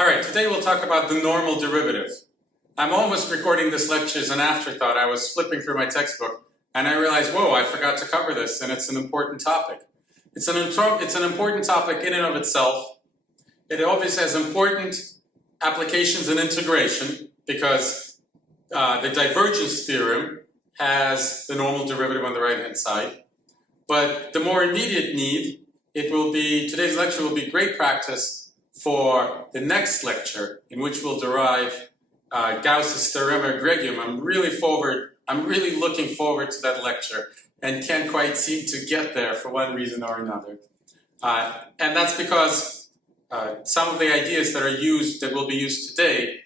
All right, today we'll talk about the normal derivative. I'm almost recording this lecture as an afterthought. I was flipping through my textbook and I realized, whoa, I forgot to cover this, and it's an important topic. It's an important topic in and of itself. It obviously has important applications in integration because the divergence theorem has the normal derivative on the right-hand side. But the more immediate need, today's lecture will be great practice for the next lecture, in which we'll derive Gauss's theorem egregium. I'm really looking forward to that lecture and can't quite seem to get there for one reason or another. And that's because some of the ideas that will be used today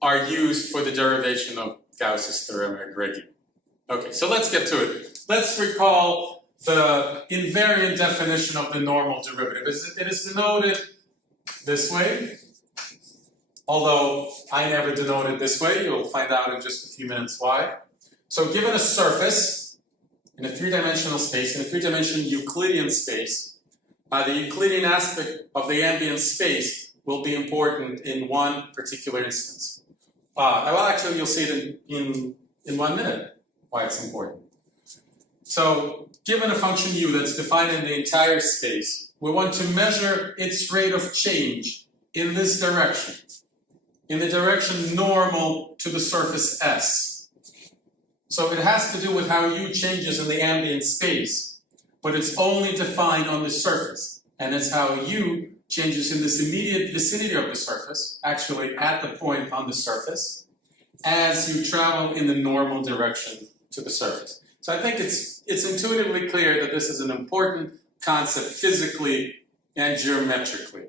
are used for the derivation of Gauss's theorem egregium. Okay, so let's get to it. Let's recall the invariant definition of the normal derivative. It is denoted this way, although I never denote it this way. You'll find out in just a few minutes why. So given a surface in a three-dimensional space, in a three-dimensional Euclidean space, the Euclidean aspect of the ambient space will be important in one particular instance. Well, actually, you'll see it in 1 minute why it's important. So given a function u that's defined in the entire space, we want to measure its rate of change in this direction, in the direction normal to the surface S. So it has to do with how u changes in the ambient space, but it's only defined on the surface, and it's how u changes in this immediate vicinity of the surface, actually at the point on the surface, as you travel in the normal direction to the surface. So I think it's intuitively clear that this is an important concept physically and geometrically.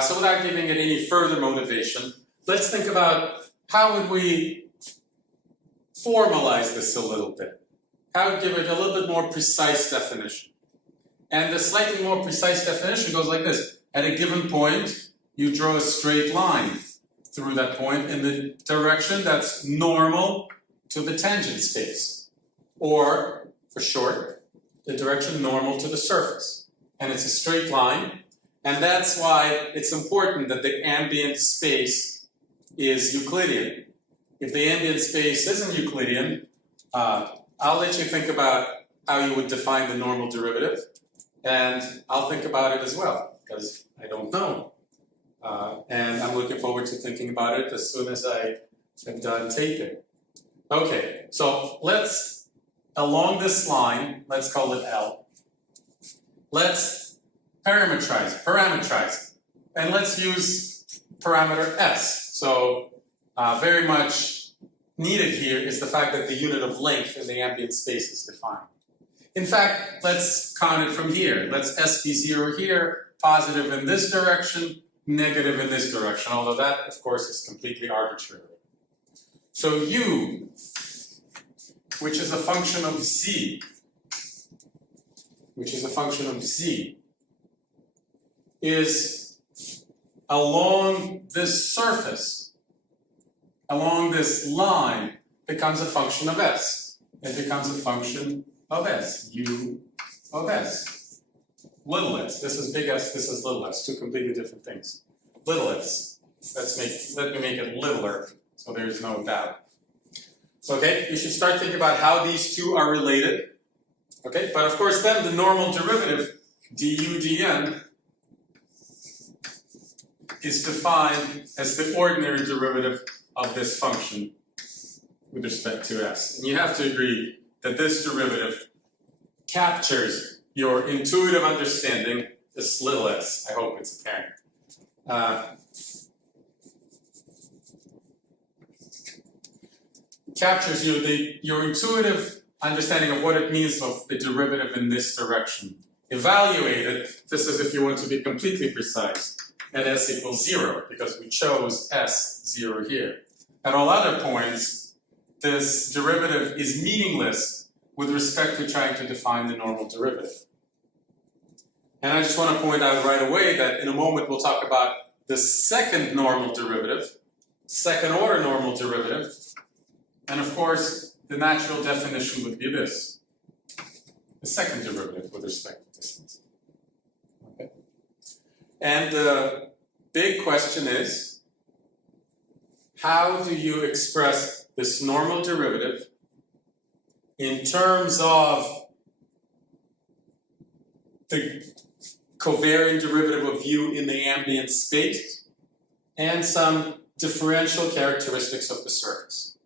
So without giving it any further motivation, let's think about how would we formalize this a little bit. How would give it a little bit more precise definition. And the slightly more precise definition goes like this. At a given point, you draw a straight line through that point in the direction that's normal to the tangent space. Or, for short, the direction normal to the surface. And it's a straight line. And that's why it's important that the ambient space is Euclidean. If the ambient space isn't Euclidean, I'll let you think about how you would define the normal derivative. And I'll think about it as well, because I don't know. And I'm looking forward to thinking about it as soon as I am done taping. Okay, so along this line, let's call it L. Let's parametrize. And let's use parameter S. So very much needed here is the fact that the unit of length in the ambient space is defined. In fact, let's count it from here. Let's S be 0 here, positive in this direction, negative in this direction, although that, of course, is completely arbitrary. So u, which is a function of z, is along this surface, along this line, becomes a function of s. It becomes a function of s, u of s. Little s, this is big S, this is little s, two completely different things. Little s, let me make it littler, so there's no doubt. Okay, you should start thinking about how these two are related. Okay, but of course then the normal derivative, du dn, is defined as the ordinary derivative of this function with respect to s. And you have to agree that this derivative captures your intuitive understanding, this little s. I hope it's apparent. Captures your intuitive understanding of what it means of the derivative in this direction. Evaluate it, this is if you want to be completely precise, at s equals 0, because we chose s 0 here. At all other points, this derivative is meaningless with respect to trying to define the normal derivative. And I just want to point out right away that in a moment we'll talk about the second normal derivative, second order normal derivative, and of course the natural definition would be this, the second derivative with respect to distance. Okay. And the big question is, how do you express this normal derivative in terms of the covariant derivative of u in the ambient space and some differential characteristics of the surface?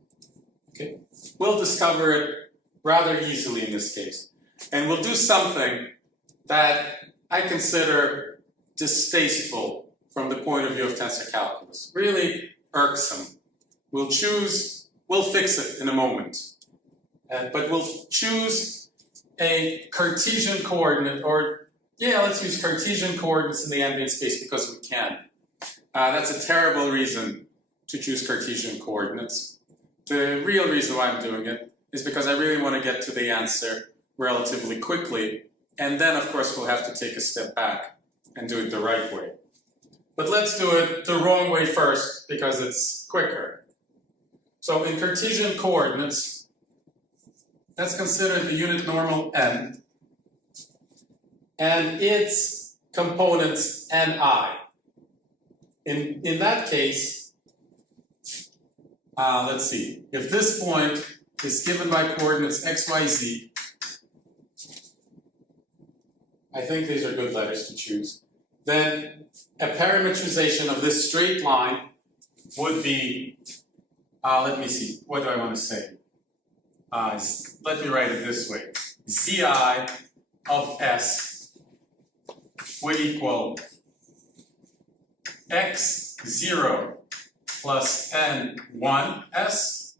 Okay, we'll discover it rather easily in this case. And we'll do something that I consider distasteful from the point of view of tensor calculus, really irksome. We'll fix it in a moment, but we'll choose a Cartesian coordinate, let's use Cartesian coordinates in the ambient space because we can. That's a terrible reason to choose Cartesian coordinates. The real reason why I'm doing it is because I really want to get to the answer relatively quickly, and then of course we'll have to take a step back and do it the right way. But let's do it the wrong way first because it's quicker. So in Cartesian coordinates, let's consider the unit normal n and its components ni. In that case, let's see, if this point is given by coordinates x, y, z, I think these are good letters to choose, then a parametrization of this straight line would be, let me see, what do I want to say? Let me write it this way. Zi of s would equal x0 plus n1s.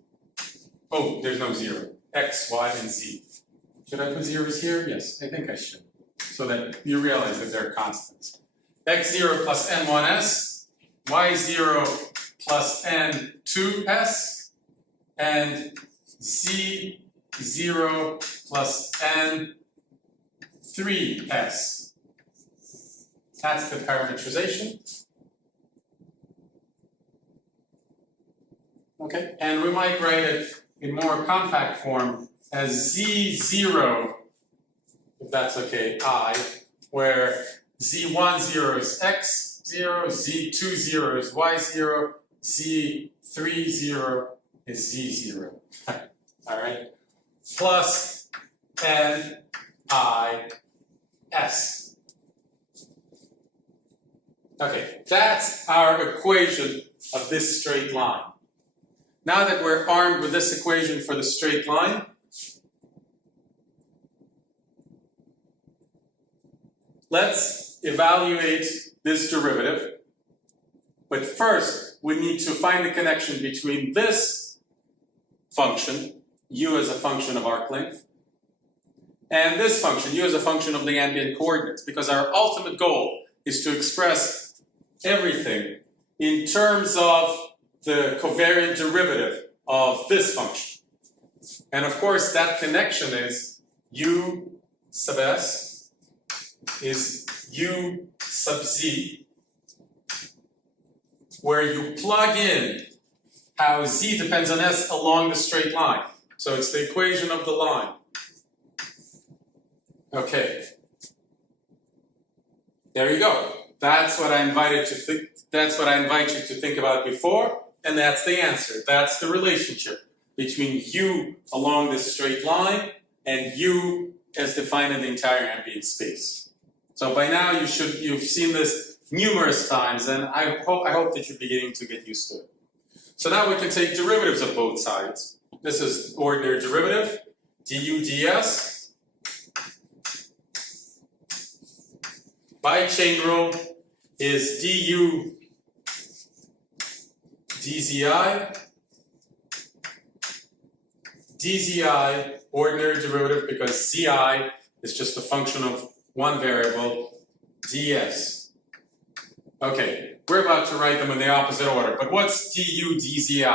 Oh, there's no 0. X, y, and z. Should I put zeros here? Yes, I think I should. So that you realize that they're constants. x0 plus n1s, y0 plus n2s, and z0 plus n3s. That's the parametrization. Okay, and we might write it in more compact form as z0, if that's okay, I, where z10 is x0, z20 is y0, z30 is z0. All right, plus n-I-s. Okay, that's our equation of this straight line. Now that we're armed with this equation for the straight line, let's evaluate this derivative. But first, we need to find the connection between this function, u as a function of arc length, and this function, u as a function of the ambient coordinates, because our ultimate goal is to express everything in terms of the covariant derivative of this function. And of course, that connection is u sub s is u sub z, where you plug in how z depends on s along the straight line. So it's the equation of the line. Okay. There you go. That's what I invited to think. That's what I invite you to think about before, and that's the answer. That's the relationship between u along this straight line and u as defined in the entire ambient space. So by now you've seen this numerous times, and I hope that you're beginning to get used to it. So now we can take derivatives of both sides. This is ordinary derivative, du ds. By chain rule is du dzi. Dzi, ordinary derivative, because zi is just a function of one variable, ds. Okay, we're about to write them in the opposite order, but what's du dzi?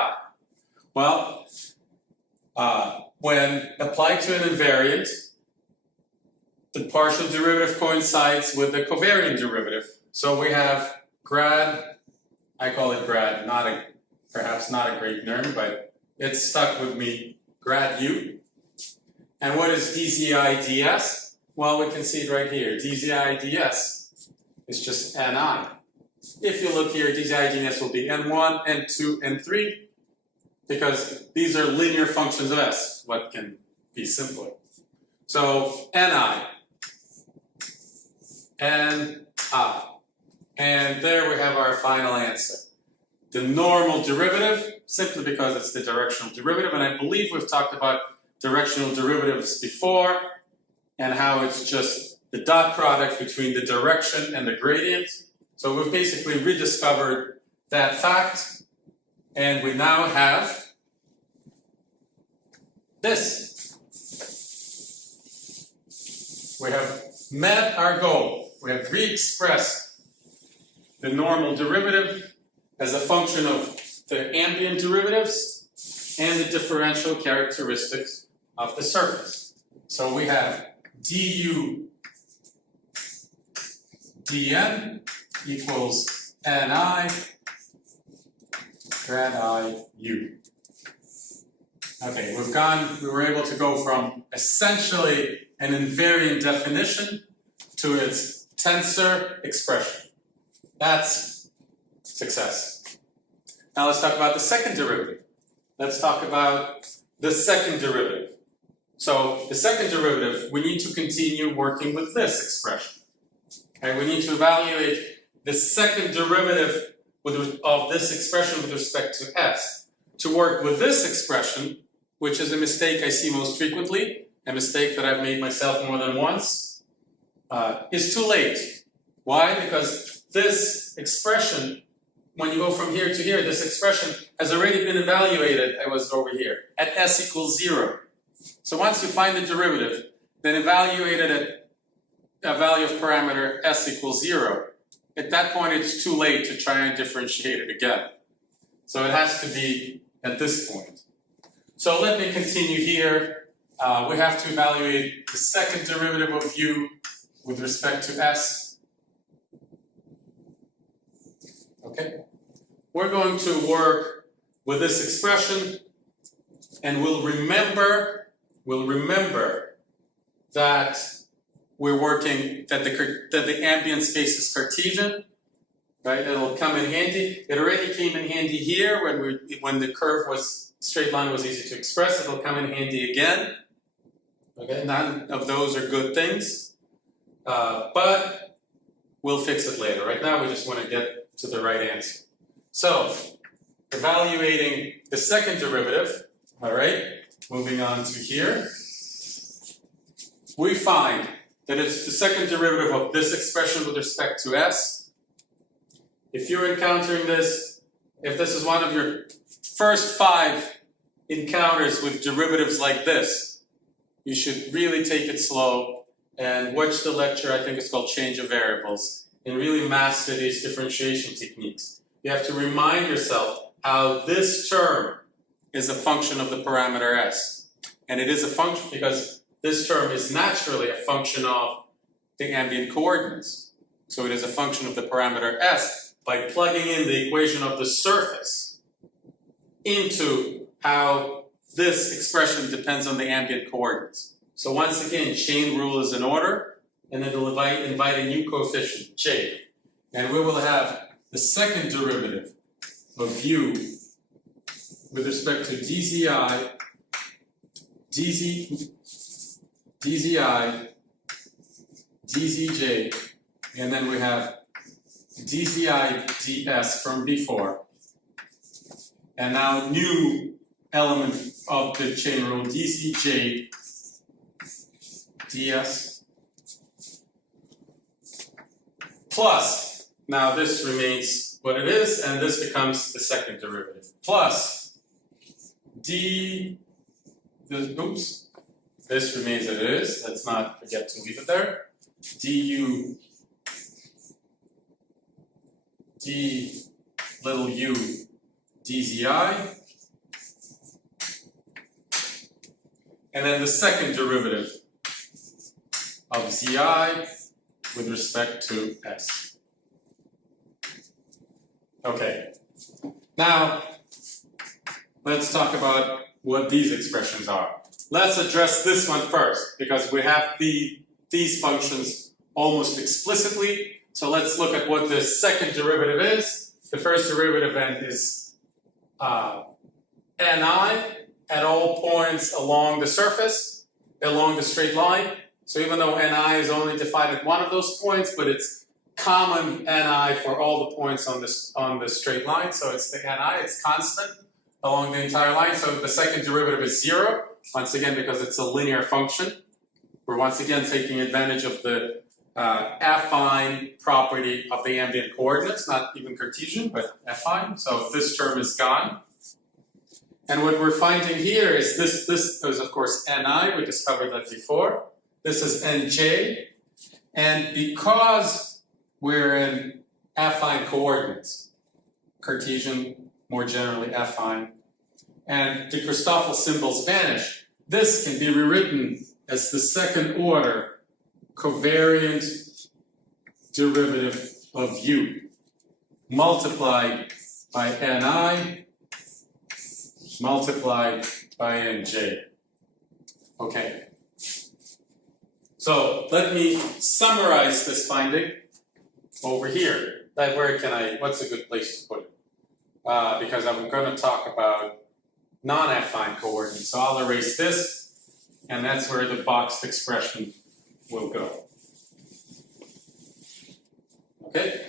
Well, when applied to an invariant, the partial derivative coincides with the covariant derivative. So we have grad, I call it grad, perhaps not a great term, but it's stuck with me, grad u. And what is dzi ds? Well, we can see it right here. Dzi ds is just ni. If you look here, these identities will be n1, n2, n3, because these are linear functions of S. What can be simpler? So ni, and there we have our final answer. The normal derivative, simply because it's the directional derivative, and I believe we've talked about directional derivatives before, and how it's just the dot product between the direction and the gradient. So we've basically rediscovered that fact, and we now have this. We have met our goal. We have re-expressed the normal derivative as a function of the ambient derivatives and the differential characteristics of the surface. So we have du dn equals ni grad I u. Okay, we were able to go from essentially an invariant definition to its tensor expression. That's success. Now let's talk about the second derivative. Let's talk about the second derivative. So the second derivative, we need to continue working with this expression. Okay, we need to evaluate the second derivative of this expression with respect to s. To work with this expression, which is a mistake I see most frequently, a mistake that I've made myself more than once, is too late. Why? Because this expression, when you go from here to here, this expression has already been evaluated. I was over here at s equals 0. So once you find the derivative, then evaluate it at a value of parameter s equals 0. At that point, it's too late to try and differentiate it again. So it has to be at this point. So let me continue here. We have to evaluate the second derivative of u with respect to s. Okay. We're going to work with this expression, and we'll remember that we're working, that the ambient space is Cartesian, right? It'll come in handy. It already came in handy here when the curve was, straight line was easy to express. It'll come in handy again. Okay, none of those are good things, but we'll fix it later. Right now, we just want to get to the right answer. So, evaluating the second derivative, all right, moving on to here, we find that it's the second derivative of this expression with respect to s. If you're encountering this, if this is one of your first 5 encounters with derivatives like this, you should really take it slow and watch the lecture, I think it's called Change of Variables, and really master these differentiation techniques. You have to remind yourself how this term is a function of the parameter s. And it is a function because this term is naturally a function of the ambient coordinates. So it is a function of the parameter s by plugging in the equation of the surface into how this expression depends on the ambient coordinates. So once again, chain rule is in order, and it'll invite a new coefficient, j. And we will have the second derivative of u with respect to dzi, dzj, and then we have dzi ds from before. And now new element of the chain rule, dzj ds plus, now this remains what it is, and this becomes the second derivative, plus this remains as it is, let's not forget to leave it there, du d little u dzi, and then the second derivative of zi with respect to s. Okay, now let's talk about what these expressions are. Let's address this one first, because we have these functions almost explicitly. So let's look at what the second derivative is. The first derivative then is ni at all points along the surface, along the straight line. So even though ni is only defined at one of those points, but it's common ni for all the points on the straight line. So it's the ni, it's constant along the entire line. So the second derivative is 0, once again because it's a linear function. We're once again taking advantage of the affine property of the ambient coordinates, not even Cartesian, but affine. So this term is gone. And what we're finding here is this is of course ni, we discovered that before. This is nj, and because we're in affine coordinates, Cartesian, more generally affine, and the Christoffel symbols vanish, this can be rewritten as the second order covariant derivative of u multiplied by ni multiplied by nj. Okay. So let me summarize this finding over here. What's a good place to put it? Because I'm going to talk about non-affine coordinates. So I'll erase this, and that's where the boxed expression will go. Okay?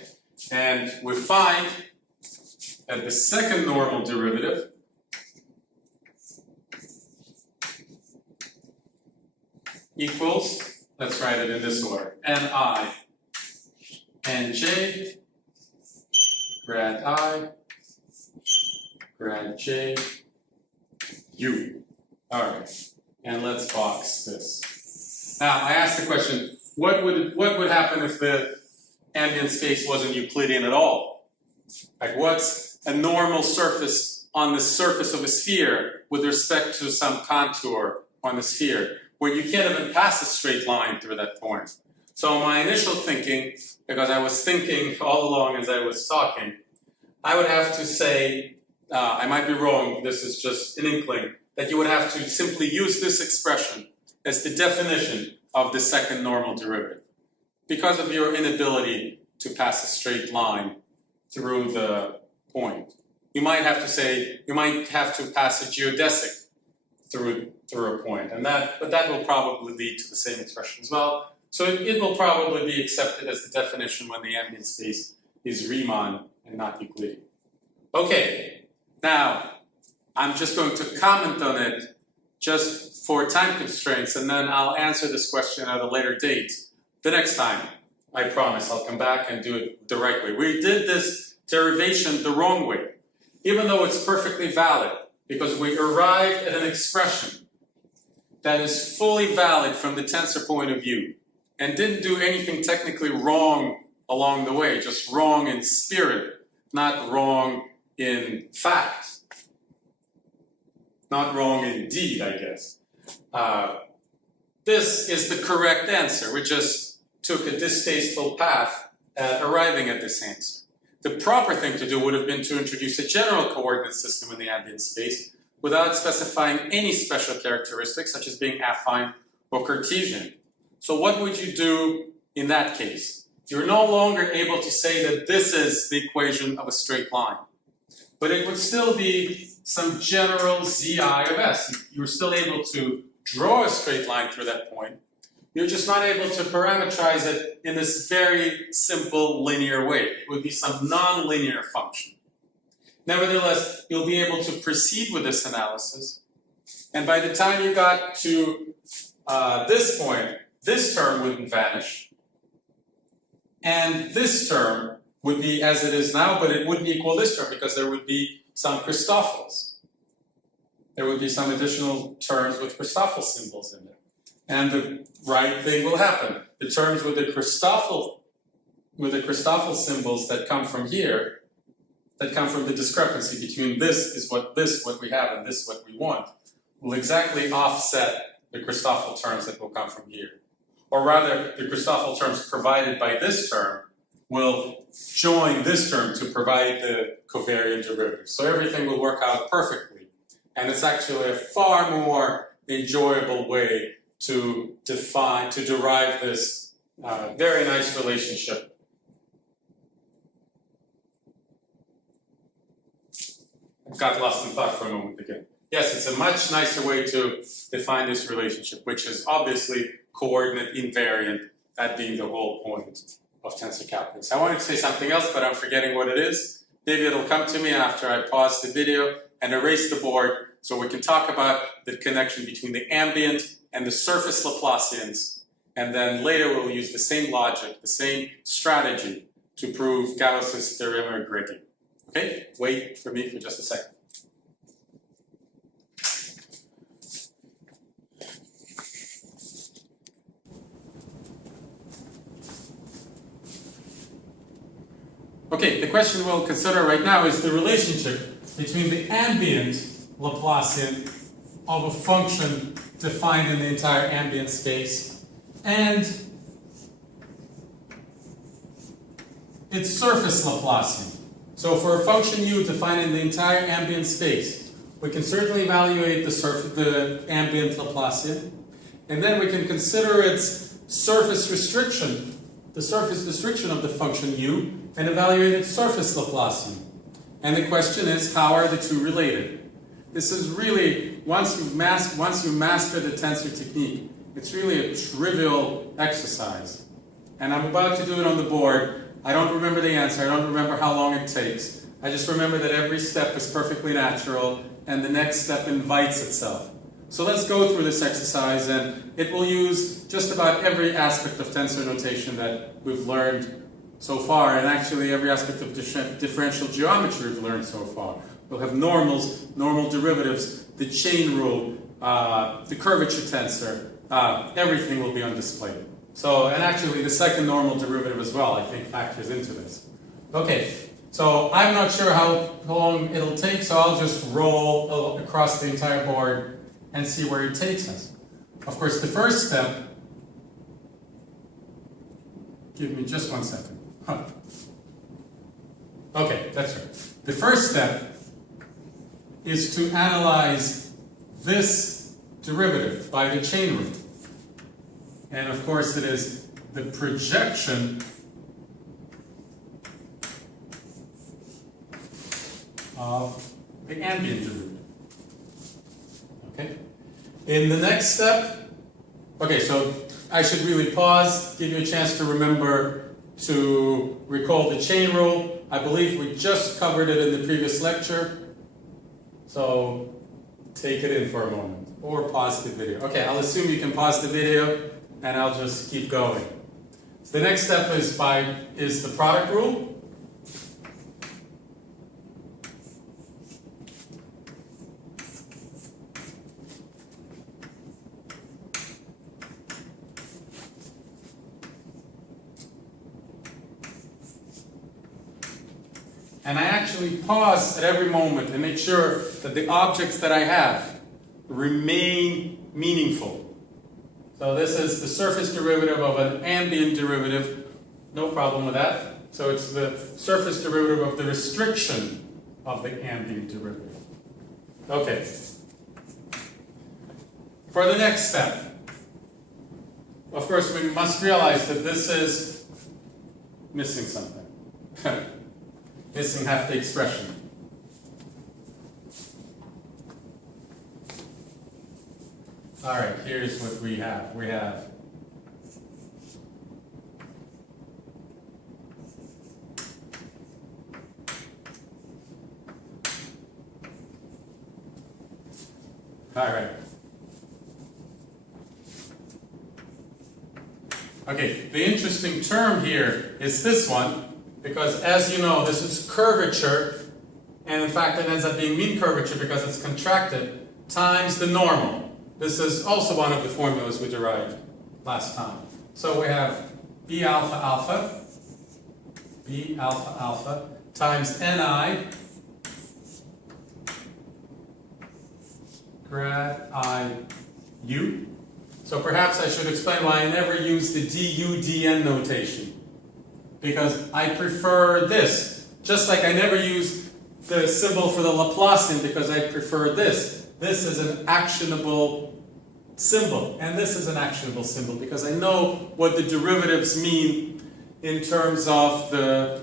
And we find that the second normal derivative equals, let's write it in this order, ni nj grad I grad j u. All right, and let's box this. Now I asked the question: what would happen if the ambient space wasn't Euclidean at all? Like, what's a normal surface on the surface of a sphere with respect to some contour on the sphere, where you can't even pass a straight line through that point? So my initial thinking, because I was thinking all along as I was talking, I would have to say, I might be wrong, this is just an inkling, that you would have to simply use this expression as the definition of the second normal derivative, because of your inability to pass a straight line through the point. You might have to say, you might have to pass a geodesic through a point, but that will probably lead to the same expression as well. So it will probably be accepted as the definition when the ambient space is Riemann and not Euclidean. Okay, now I'm just going to comment on it just for time constraints, and then I'll answer this question at a later date. The next time, I promise, I'll come back and do it the right way. We did this derivation the wrong way, even though it's perfectly valid, because we arrived at an expression that is fully valid from the tensor point of view and didn't do anything technically wrong along the way, just wrong in spirit, not wrong in fact. Not wrong in deed, I guess. This is the correct answer. We just took a distasteful path at arriving at this answer. The proper thing to do would have been to introduce a general coordinate system in the ambient space without specifying any special characteristics, such as being affine or Cartesian. So what would you do in that case? You're no longer able to say that this is the equation of a straight line, but it would still be some general zi of s. You're still able to draw a straight line through that point. You're just not able to parameterize it in this very simple linear way. It would be some non-linear function. Nevertheless, you'll be able to proceed with this analysis, and by the time you got to this point, this term wouldn't vanish, and this term would be as it is now, but it wouldn't equal this term because there would be some Christoffels. There would be some additional terms with Christoffel symbols in there. And the right thing will happen. The terms with the Christoffel symbols that come from here, that come from the discrepancy between this is what we have and this what we want, will exactly offset the Christoffel terms that will come from here. Or rather, the Christoffel terms provided by this term will join this term to provide the covariant derivative. So everything will work out perfectly. And it's actually a far more enjoyable way to derive this very nice relationship got lost in thought for a moment again. Yes, it's a much nicer way to define this relationship, which is obviously coordinate invariant, that being the whole point of tensor calculus. I wanted to say something else, but I'm forgetting what it is. Maybe it'll come to me after I pause the video and erase the board so we can talk about the connection between the ambient and the surface Laplacians. And then later we'll use the same logic, the same strategy to prove Gauss's theorem or gradient. Okay, wait for me for just a second. Okay, the question we'll consider right now is the relationship between the ambient Laplacian of a function defined in the entire ambient space and its surface Laplacian. So for a function u defined in the entire ambient space, we can certainly evaluate the ambient Laplacian, and then we can consider its surface restriction, the surface restriction of the function u, and evaluate its surface Laplacian. And the question is, how are the two related? This is really, once you master the tensor technique, it's really a trivial exercise. And I'm about to do it on the board. I don't remember the answer, I don't remember how long it takes. I just remember that every step is perfectly natural and the next step invites itself. So let's go through this exercise, and it will use just about every aspect of tensor notation that we've learned so far, and actually every aspect of differential geometry we've learned so far. We'll have normals, normal derivatives, the chain rule, the curvature tensor, everything will be on display. So, and actually the second normal derivative as well, I think, factors into this. Okay, so I'm not sure how long it'll take, so I'll just roll across the entire board and see where it takes us. Of course, the first step, give me just 1 second. Huh. Okay, that's right. The first step is to analyze this derivative by the chain rule. And of course it is the projection of the ambient derivative. Okay? In the next step, okay, so I should really pause, give you a chance to remember to recall the chain rule. I believe we just covered it in the previous lecture. So take it in for a moment, or pause the video. Okay, I'll assume you can pause the video, and I'll just keep going. So the next step is the product rule. And I actually pause at every moment and make sure that the objects that I have remain meaningful. So this is the surface derivative of an ambient derivative, no problem with that. So it's the surface derivative of the restriction of the ambient derivative. Okay. For the next step, of course we must realize that this is missing something. Missing half the expression. All right, here's what we have. We have all right. Okay, the interesting term here is this one, because as you know, this is curvature, and in fact it ends up being mean curvature because it's contracted, times the normal. This is also one of the formulas we derived last time. So we have B alpha alpha times Ni grad I u. So perhaps I should explain why I never use the du dn notation. Because I prefer this. Just like I never use the symbol for the Laplacian because I prefer this. This is an actionable symbol, and this is an actionable symbol because I know what the derivatives mean in terms of the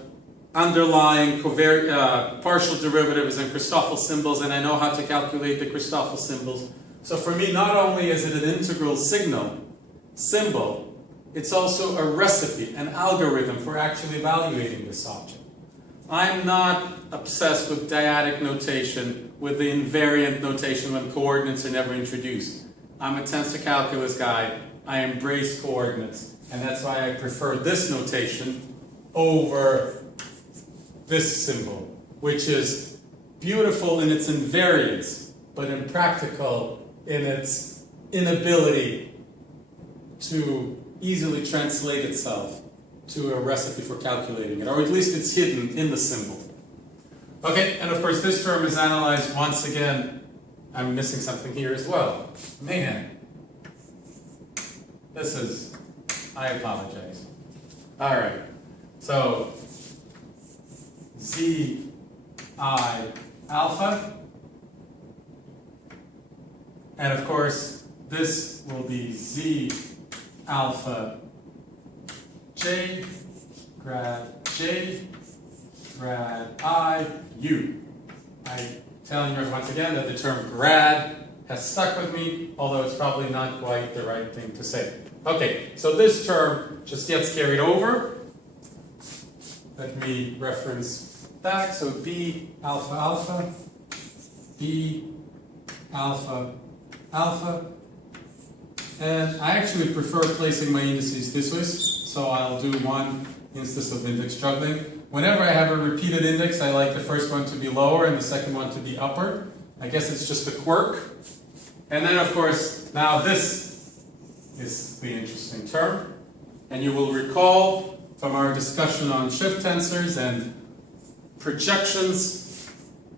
underlying partial derivatives and Christoffel symbols, and I know how to calculate the Christoffel symbols. So for me, not only is it an integral symbol, it's also a recipe, an algorithm for actually evaluating this object. I'm not obsessed with dyadic notation, with the invariant notation when coordinates are never introduced. I'm a tensor calculus guy. I embrace coordinates, and that's why I prefer this notation over this symbol, which is beautiful in its invariance, but impractical in its inability to easily translate itself to a recipe for calculating it, or at least it's hidden in the symbol. Okay, and of course this term is analyzed once again. I'm missing something here as well. Man, I apologize. All right, so Zi alpha, and of course this will be Z alpha J, grad I, U. I'm telling you once again that the term grad has stuck with me, although it's probably not quite the right thing to say. Okay, so this term just gets carried over. Let me reference back. So B alpha alpha, B alpha alpha. And I actually prefer placing my indices this way, so I'll do one instance of index juggling. Whenever I have a repeated index, I like the first one to be lower and the second one to be upper. I guess it's just a quirk. And then, of course, now this is the interesting term. And you will recall from our discussion on shift tensors and projections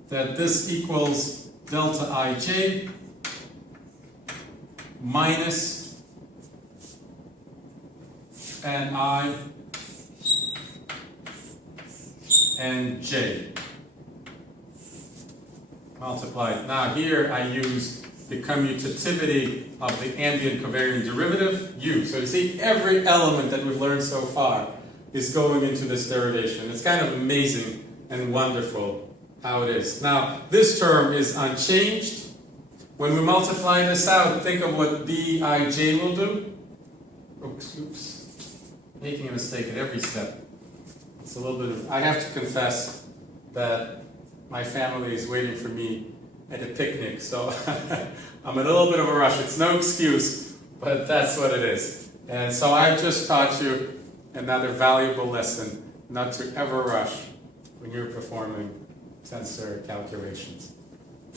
that this equals delta ij minus and I and j multiplied. Now here I use the commutativity of the ambient covariant derivative, u. So you see every element that we've learned so far is going into this derivation. It's kind of amazing and wonderful how it is. Now this term is unchanged. When we multiply this out, think of what Bij will do. Oops. Making a mistake at every step. It's a little bit of, I have to confess that my family is waiting for me at a picnic, so I'm in a little bit of a rush. It's no excuse, but that's what it is. And so I've just taught you another valuable lesson, not to ever rush when you're performing tensor calculations.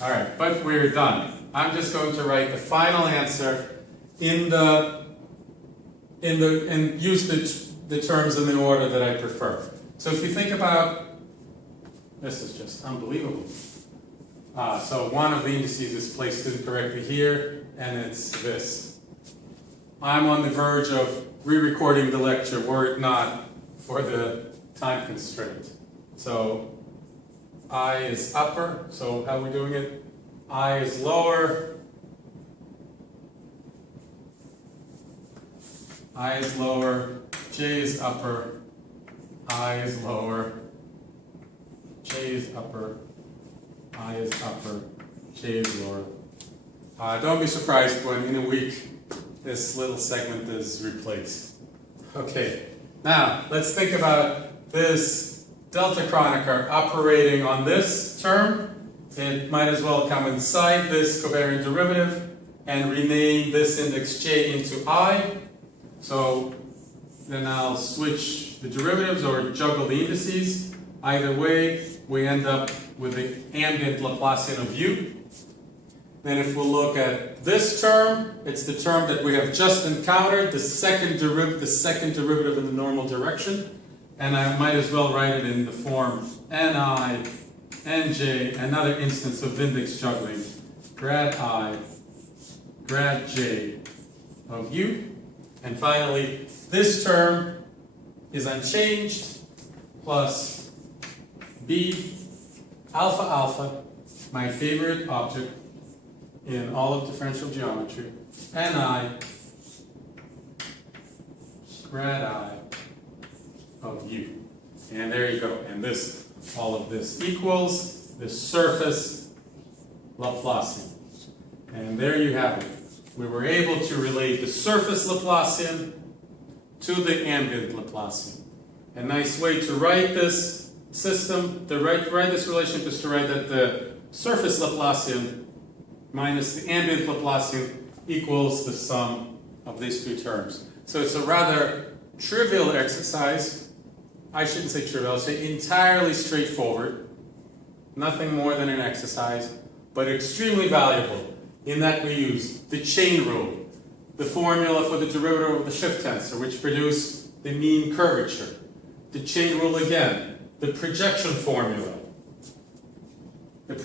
All right, but we're done. I'm just going to write the final answer and use the terms in the order that I prefer. So if you think about, this is just unbelievable. So one of the indices is placed incorrectly here, and it's this. I'm on the verge of re-recording the lecture were it not for the time constraint. So I is upper, so how are we doing it? I is lower, I is lower, J is upper, I is lower, J is upper, I is upper, J is lower. Don't be surprised when in a week this little segment is replaced. Okay, now let's think about this delta Kronecker operating on this term. It might as well come inside this covariant derivative and rename this index j into I. So then I'll switch the derivatives or juggle the indices. Either way, we end up with the ambient Laplacian of u. Then if we look at this term, it's the term that we have just encountered, the second derivative in the normal direction. And I might as well write it in the form ni nj, another instance of index juggling, grad I, grad j of u. And finally, this term is unchanged, plus b alpha alpha, my favorite object in all of differential geometry, ni grad I of u. And there you go. And this, all of this equals the surface Laplacian. And there you have it. We were able to relate the surface Laplacian to the ambient Laplacian. A nice way to write this system, to write this relationship is to write that the surface Laplacian minus the ambient Laplacian equals the sum of these two terms. So it's a rather trivial exercise. I shouldn't say trivial, I'll say entirely straightforward. Nothing more than an exercise, but extremely valuable in that we use the chain rule, the formula for the derivative of the fifth tensor, which produced the mean curvature. The chain rule again, the projection formula. The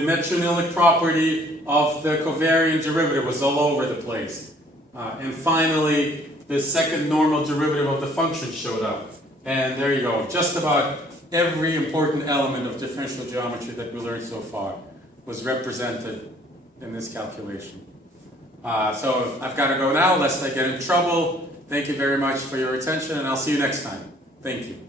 metronymic property of the covariant derivative was all over the place. And finally, the second normal derivative of the function showed up. And there you go. Just about every important element of differential geometry that we learned so far was represented in this calculation. So I've got to go now, lest I get in trouble. Thank you very much for your attention, and I'll see you next time. Thank you.